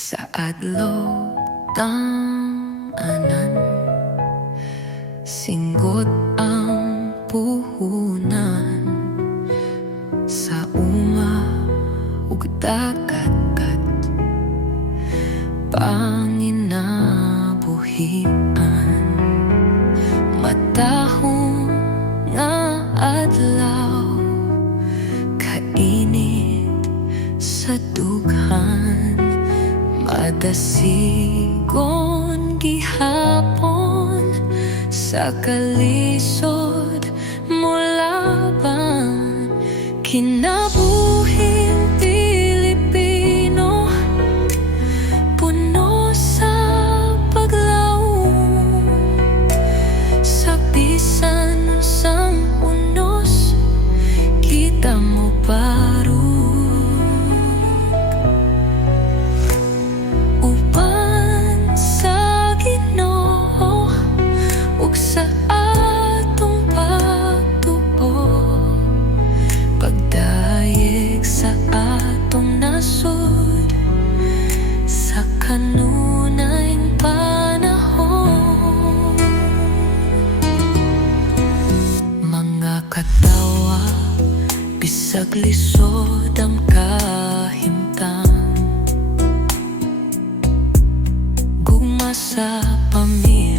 Sa adlaw tang-anan, singgot ang puhunan. Sa uma ug dagat-gat, panginabuhian. Matahong nga adlaw, kainit sa dughan. Madasigon gihapon sa kalisod mulaban. Kinabuhing Pilipino, puno sa paglaom. Sa bisan sang unos, kita mo baro. Uban sa Ginoo ug sa atong pagtuo, pagdayeg sa atong nasud sa kanunayng panahon. Mga katawa, bisag lisod ang kahimtang, gugma sa pamilya